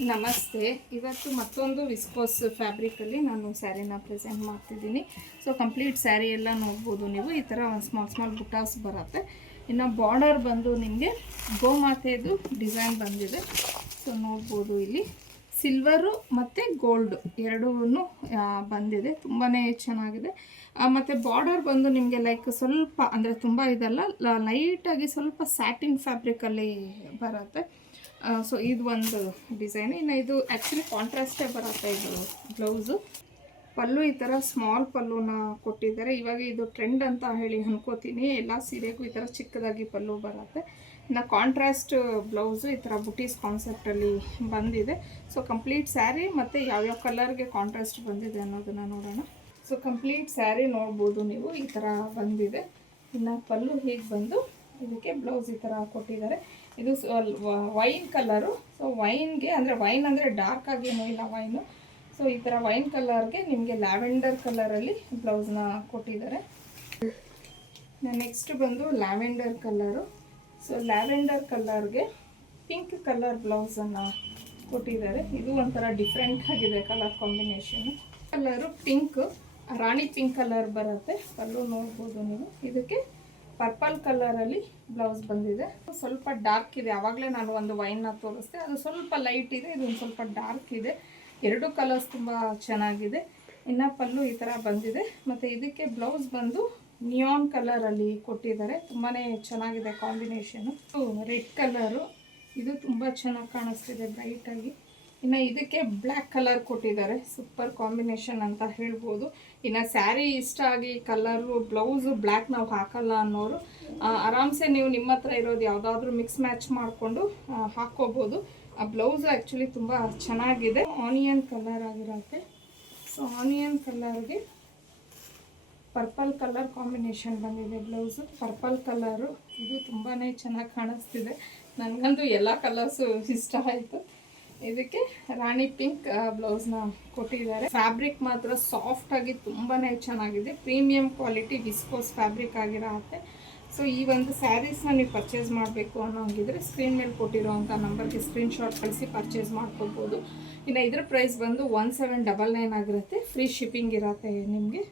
ನಮಸ್ತೆ. ಇವತ್ತು ಮತ್ತೊಂದು ವಿಸ್ಕೋಸ್ ಫ್ಯಾಬ್ರಿಕಲ್ಲಿ ನಾನು ಸ್ಯಾರಿನ ಪ್ರೆಸೆಂಟ್ ಮಾಡ್ತಿದ್ದೀನಿ. ಸೊ ಕಂಪ್ಲೀಟ್ ಸ್ಯಾರಿ ಎಲ್ಲ ನೋಡ್ಬೋದು ನೀವು. ಈ ಥರ ಸ್ಮಾಲ್ ಬುಟಾಸ್ ಬರುತ್ತೆ. ಇನ್ನು ಬಾರ್ಡರ್ ಬಂದು ನಿಮಗೆ ಗೋಮಾತೆದು ಡಿಸೈನ್ ಬಂದಿದೆ. ಸೊ ನೋಡ್ಬೋದು ಇಲ್ಲಿ ಸಿಲ್ವರು ಮತ್ತು ಗೋಲ್ಡು ಎರಡೂ ಬಂದಿದೆ. ತುಂಬಾ ಚೆನ್ನಾಗಿದೆ. ಮತ್ತು ಬಾರ್ಡರ್ ಬಂದು ನಿಮಗೆ ಲೈಕ್ ಸ್ವಲ್ಪ ಅಂದರೆ ತುಂಬ ಇದಲ್ಲ, ಲೈಟಾಗಿ ಸ್ವಲ್ಪ ಸ್ಯಾಟಿನ್ ಫ್ಯಾಬ್ರಿಕಲ್ಲಿ ಬರುತ್ತೆ. ಸೊ ಇದು ಒಂದು ಡಿಸೈನ್. ಇನ್ನು ಇದು ಆ್ಯಕ್ಚುಲಿ ಕಾಂಟ್ರಾಸ್ಟೇ ಬರುತ್ತೆ. ಇದು ಬ್ಲೌಸು ಪಲ್ಲು ಈ ಥರ ಸ್ಮಾಲ್ ಪಲ್ಲುನ ಕೊಟ್ಟಿದ್ದಾರೆ. ಇವಾಗ ಇದು ಟ್ರೆಂಡ್ ಅಂತ ಹೇಳಿ ಅನ್ಕೋತೀನಿ. ಎಲ್ಲ ಸೀರೆಗೂ ಈ ಥರ ಚಿಕ್ಕದಾಗಿ ಪಲ್ಲು ಬರುತ್ತೆ. ಇನ್ನು ಕಾಂಟ್ರಾಸ್ಟ್ ಬ್ಲೌಸು ಈ ಥರ ಬುಟೀಸ್ ಕಾನ್ಸೆಪ್ಟಲ್ಲಿ ಬಂದಿದೆ. ಸೊ ಕಂಪ್ಲೀಟ್ ಸ್ಯಾರಿ ಮತ್ತು ಯಾವ್ಯಾವ ಕಲರ್ಗೆ ಕಾಂಟ್ರಾಸ್ಟ್ ಬಂದಿದೆ ಅನ್ನೋದನ್ನು ನೋಡೋಣ. ಸೊ ಕಂಪ್ಲೀಟ್ ಸ್ಯಾರಿ ನೋಡ್ಬೋದು ನೀವು. ಈ ಥರ ಬಂದಿದೆ. ಇನ್ನು ಪಲ್ಲು ಹೀಗೆ ಬಂದು ಇದಕ್ಕೆ ಬ್ಲೌಸ್ ಈ ಥರ ಕೊಟ್ಟಿದ್ದಾರೆ. ಇದು ವೈನ್ ಕಲರು. ಸೊ ವೈನ್ಗೆ ಅಂದರೆ ವೈನ್ ಅಂದರೆ ಡಾರ್ಕ್ ಆಗೇನೂ ಇಲ್ಲ ವೈನು. ಸೊ ಈ ಥರ ವೈನ್ ಕಲರ್ಗೆ ನಿಮಗೆ ಲ್ಯಾವೆಂಡರ್ ಕಲರಲ್ಲಿ ಬ್ಲೌಸ್ನ ಕೊಟ್ಟಿದ್ದಾರೆ. ನೆಕ್ಸ್ಟ್ ಬಂದು ಲ್ಯಾವೆಂಡರ್ ಕಲರು. ಸೊ ಲ್ಯಾವೆಂಡರ್ ಕಲರ್ಗೆ ಪಿಂಕ್ ಕಲರ್ ಬ್ಲೌಸನ್ನು ಕೊಟ್ಟಿದ್ದಾರೆ. ಇದು ಒಂಥರ ಡಿಫ್ರೆಂಟ್ ಆಗಿದೆ colour combination. Colour pink, rani pink colour ಬರುತ್ತೆ. ಪಲ್ಲು ನೋಡ್ಬೋದು ನೀವು. ಇದಕ್ಕೆ ಪರ್ಪಲ್ ಕಲರಲ್ಲಿ ಬ್ಲೌಸ್ ಬಂದಿದೆ. ಸ್ವಲ್ಪ ಡಾರ್ಕ್ ಇದೆ. ಆವಾಗಲೇ ನಾನು ಒಂದು ವೈನ್ನ ತೋರಿಸ್ದೆ, ಅದು ಸ್ವಲ್ಪ ಲೈಟ್ ಇದೆ, ಇದೊಂದು ಸ್ವಲ್ಪ ಡಾರ್ಕ್ ಇದೆ. ಎರಡು ಕಲರ್ಸ್ ತುಂಬ ಚೆನ್ನಾಗಿದೆ. ಇನ್ನು ಪಲ್ಲು ಈ ಥರ ಬಂದಿದೆ. ಮತ್ತು ಇದಕ್ಕೆ ಬ್ಲೌಸ್ ಬಂದು ನಿಯಾನ್ ಕಲರಲ್ಲಿ ಕೊಟ್ಟಿದ್ದಾರೆ. ತುಂಬಾ ಚೆನ್ನಾಗಿದೆ ಕಾಂಬಿನೇಷನು. ರೆಡ್ ಕಲರು, ಇದು ತುಂಬ ಚೆನ್ನಾಗಿ ಕಾಣಿಸ್ತಿದೆ ಬ್ರೈಟಾಗಿ. ಇನ್ನು ಇದಕ್ಕೆ ಬ್ಲ್ಯಾಕ್ ಕಲರ್ ಕೊಟ್ಟಿದ್ದಾರೆ. ಸೂಪರ್ ಕಾಂಬಿನೇಷನ್ ಅಂತ ಹೇಳ್ಬೋದು. ಇನ್ನು ಸ್ಯಾರಿ ಇಷ್ಟ ಆಗಿ ಕಲರು ಬ್ಲೌಸು ಬ್ಲ್ಯಾಕ್ ನಾವು ಹಾಕಲ್ಲ ಅನ್ನೋರು ಆರಾಮ್ಸೆ ನೀವು ನಿಮ್ಮ ಹತ್ರ ಇರೋದು ಯಾವುದಾದ್ರೂ ಮಿಕ್ಸ್ ಮ್ಯಾಚ್ ಮಾಡಿಕೊಂಡು ಹಾಕ್ಕೋಬೋದು. ಆ ಬ್ಲೌಸು ಆ್ಯಕ್ಚುಲಿ ತುಂಬ ಚೆನ್ನಾಗಿದೆ. ಆನಿಯನ್ ಕಲರ್ ಆಗಿರುತ್ತೆ. ಸೊ ಆನಿಯನ್ ಕಲರ್ಗೆ ಪರ್ಪಲ್ ಕಲರ್ ಕಾಂಬಿನೇಷನ್ ಬಂದಿದೆ ಬ್ಲೌಸು. ಪರ್ಪಲ್ ಕಲರು ಇದು ತುಂಬಾ ಚೆನ್ನಾಗಿ ಕಾಣಿಸ್ತಿದೆ. ನನಗಂತೂ ಎಲ್ಲ ಕಲರ್ಸು ಇಷ್ಟ ಆಯಿತು. ಇದಕ್ಕೆ ರಾಣಿ ಪಿಂಕ್ ಬ್ಲೌಸ್ನ ಕೊಟ್ಟಿದ್ದಾರೆ. ಫ್ಯಾಬ್ರಿಕ್ ಮಾತ್ರ ಸಾಫ್ಟಾಗಿ ತುಂಬಾ ಚೆನ್ನಾಗಿದೆ. ಪ್ರೀಮಿಯಂ ಕ್ವಾಲಿಟಿ ವಿಸ್ಕೋಸ್ ಫ್ಯಾಬ್ರಿಕ್ ಆಗಿರುತ್ತೆ. ಸೊ ಈ ಒಂದು ಸ್ಯಾರೀಸ್ನ ನೀವು ಪರ್ಚೇಸ್ ಮಾಡಬೇಕು ಅನ್ನೋಂಗಿದ್ರೆ ಸ್ಕ್ರೀನ್ ಮೇಲೆ ಕೊಟ್ಟಿರೋವಂಥ ನಂಬರ್ಗೆ ಸ್ಕ್ರೀನ್ಶಾಟ್ ಕಳಿಸಿ ಪರ್ಚೇಸ್ ಮಾಡ್ಕೋಬೋದು. ಇನ್ನು ಇದ್ರ ಪ್ರೈಸ್ ಬಂದು 1799 ಆಗಿರುತ್ತೆ. ಫ್ರೀ ಶಿಪ್ಪಿಂಗ್ ಇರುತ್ತೆ ನಿಮಗೆ.